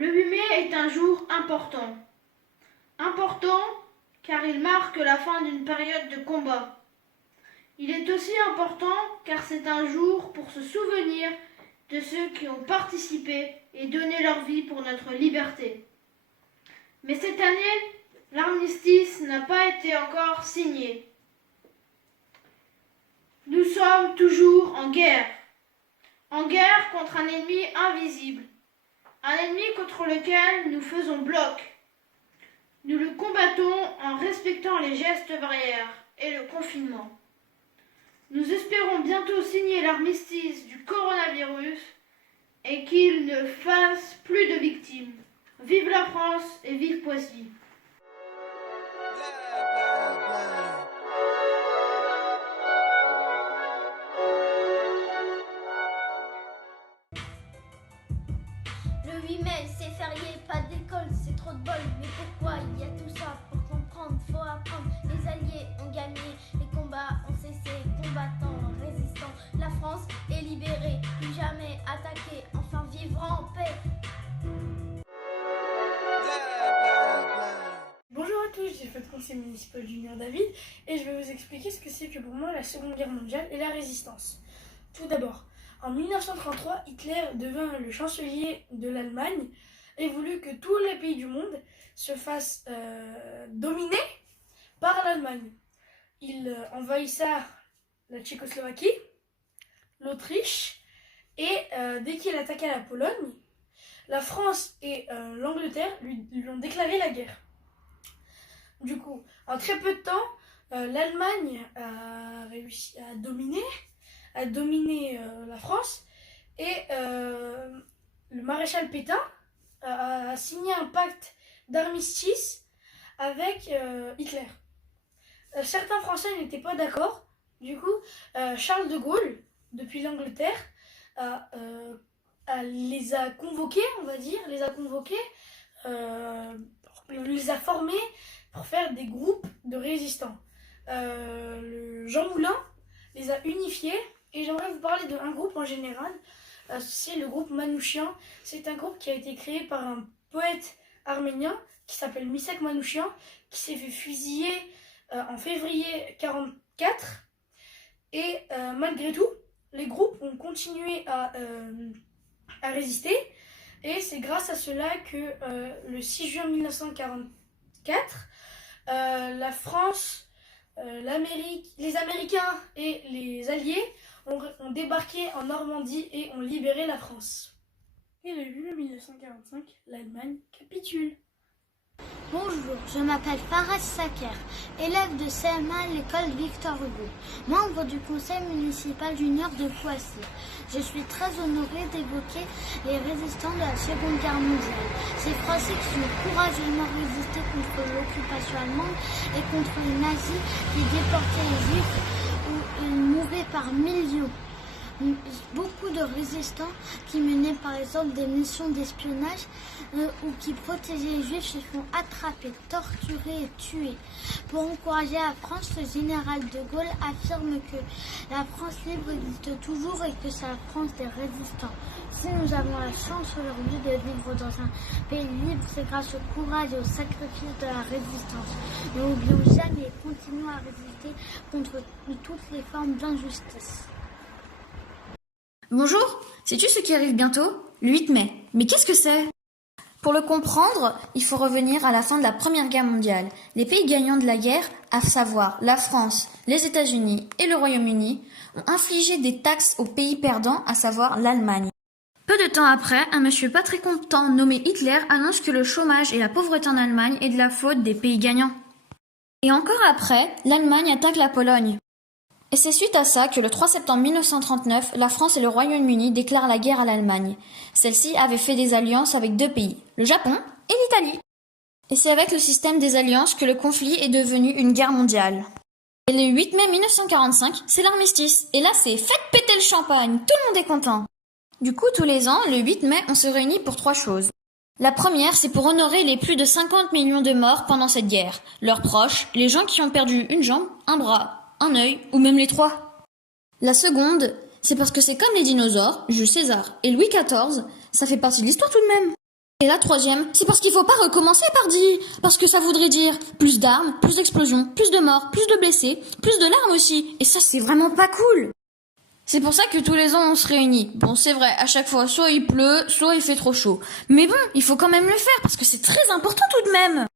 Le 8 mai est un jour important. Important car il marque la fin d'une période de combat. Il est aussi important car c'est un jour pour se souvenir de ceux qui ont participé et donné leur vie pour notre liberté. Mais cette année, l'armistice n'a pas été encore signé. Nous sommes toujours en guerre contre un ennemi invisible, un ennemi contre lequel nous faisons bloc. Nous le combattons en respectant les gestes barrières et le confinement. Nous espérons bientôt signer l'armistice du coronavirus et qu'il ne fasse plus de victimes. Vive la France et vive Poissy! Le 8 mai, c'est férié, pas d'école, c'est trop de bol. Mais pourquoi il y a tout ça? Pour comprendre, faut apprendre. Les alliés ont gagné, les combats ont cessé. Combattants, résistants, la France est libérée. Plus jamais attaquée, enfin vivre en paix. Bonjour à tous, j'ai fait le conseil municipal Junior David et je vais vous expliquer ce que c'est que pour moi la Seconde Guerre mondiale et la résistance. Tout d'abord, en 1933, Hitler devint le chancelier de l'Allemagne et voulut que tous les pays du monde se fassent dominer par l'Allemagne. Il envahissa la Tchécoslovaquie, l'Autriche et dès qu'il attaqua la Pologne, la France et l'Angleterre lui ont déclaré la guerre. Du coup, en très peu de temps, l'Allemagne a réussi à dominer la France et le maréchal Pétain a signé un pacte d'armistice avec Hitler. Certains Français n'étaient pas d'accord. Du coup, Charles de Gaulle, depuis l'Angleterre, les a convoqués, les a formés pour faire des groupes de résistants. Jean Moulin les a unifiés et j'aimerais vous parler d'un groupe en général. C'est le groupe Manouchian. C'est un groupe qui a été créé par un poète arménien qui s'appelle Misak Manouchian, qui s'est fait fusiller en février 1944. Et malgré tout, les groupes ont continué à résister. Et c'est grâce à cela que le 6 juin 1944, la France, les Américains et les Alliés ont débarqué en Normandie et ont libéré la France. Et le 8 mai 1945, l'Allemagne capitule. Bonjour, je m'appelle Faraz Saker, élève de CM1 à l'école Victor Hugo, membre du conseil municipal junior de Poissy. Je suis très honorée d'évoquer les résistants de la Seconde Guerre mondiale. Ces Français qui ont courageusement résisté contre l'occupation allemande et contre les nazis qui déportaient les juifs où ils mouraient par millions. Beaucoup de résistants qui menaient par exemple des missions d'espionnage ou qui protégeaient les juifs se font attraper, torturer et tuer. Pour encourager la France, le général de Gaulle affirme que la France libre existe toujours et que c'est la France des résistants. Si nous avons la chance aujourd'hui de vivre dans un pays libre, c'est grâce au courage et au sacrifice de la résistance. N'oublions jamais et continuons à résister contre toutes les formes d'injustice. Bonjour, sais-tu ce qui arrive bientôt? Le 8 mai. Mais qu'est-ce que c'est? Pour le comprendre, il faut revenir à la fin de la Première Guerre mondiale. Les pays gagnants de la guerre, à savoir la France, les États-Unis et le Royaume-Uni, ont infligé des taxes aux pays perdants, à savoir l'Allemagne. Peu de temps après, un monsieur pas très content nommé Hitler annonce que le chômage et la pauvreté en Allemagne est de la faute des pays gagnants. Et encore après, l'Allemagne attaque la Pologne. Et c'est suite à ça que le 3 septembre 1939, la France et le Royaume-Uni déclarent la guerre à l'Allemagne. Celle-ci avait fait des alliances avec deux pays, le Japon et l'Italie. Et c'est avec le système des alliances que le conflit est devenu une guerre mondiale. Et le 8 mai 1945, c'est l'armistice. Et là, c'est faites péter le champagne, tout le monde est content. Du coup, tous les ans, le 8 mai, on se réunit pour trois choses. La première, c'est pour honorer les plus de 50 millions de morts pendant cette guerre, leurs proches, les gens qui ont perdu une jambe, un bras, un œil, ou même les trois. La seconde, c'est parce que c'est comme les dinosaures, Jules César et Louis XIV, ça fait partie de l'histoire tout de même. Et la troisième, c'est parce qu'il faut pas recommencer, pardi. Parce que ça voudrait dire plus d'armes, plus d'explosions, plus de morts, plus de blessés, plus de larmes aussi. Et ça, c'est vraiment pas cool. C'est pour ça que tous les ans on se réunit. Bon, c'est vrai, à chaque fois, soit il pleut, soit il fait trop chaud. Mais bon, il faut quand même le faire parce que c'est très important tout de même.